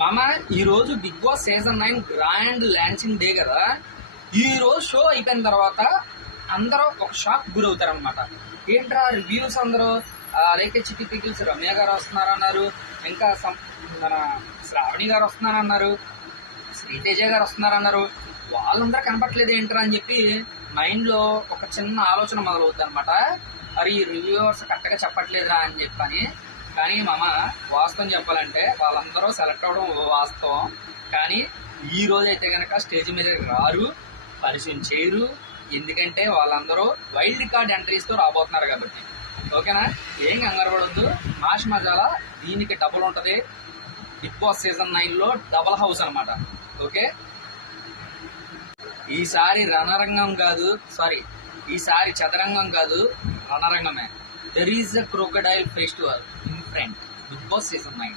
మామ ఈ రోజు Bigg Boss season 9 grand launching day కదా. ఈ రోజు షో అయిపోయిన తర్వాత అందరూ ఒక షాక్ గురవుతారు అనమాట. ఏంట్రా రివ్యూస్ అందరూ లేకే చిట్టి పికిల్స్ రమ్య గారు వస్తున్నారన్నారు, ఇంకా మన శ్రావణి గారు వస్తున్నారన్నారు, శ్రీతేజ గారు వస్తున్నారన్నారు. వాళ్ళందరూ కనపట్లేదు ఏంట్రా అని చెప్పి మైండ్లో ఒక చిన్న ఆలోచన మొదలవుతుంది అనమాట. మరి ఈ రివ్యూవర్స్ కరెక్ట్గా చెప్పట్లేదురా అని చెప్పని. కానీ మామ వాస్తవం చెప్పాలంటే వాళ్ళందరూ సెలెక్ట్ అవ్వడం వాస్తవం. కానీ ఈ రోజు అయితే కనుక స్టేజ్ మీద రారు, పరిచయం చేయరు. ఎందుకంటే వాళ్ళందరూ వైల్డ్ కార్డ్ ఎంట్రీస్తో రాబోతున్నారు కాబట్టి. ఓకేనా, ఏం కంగారు పడొద్దు. మాష్ మజాలా దీనికి డబుల్ ఉంటుంది. బిగ్ బాస్ సీజన్ 9లో డబుల్ హౌస్ అనమాట. ఓకే, ఈసారి రణరంగం కాదు, ఈసారి చదరంగం కాదు, రణరంగమే. There is a crocodile festival in front. Bigg Boss season 9.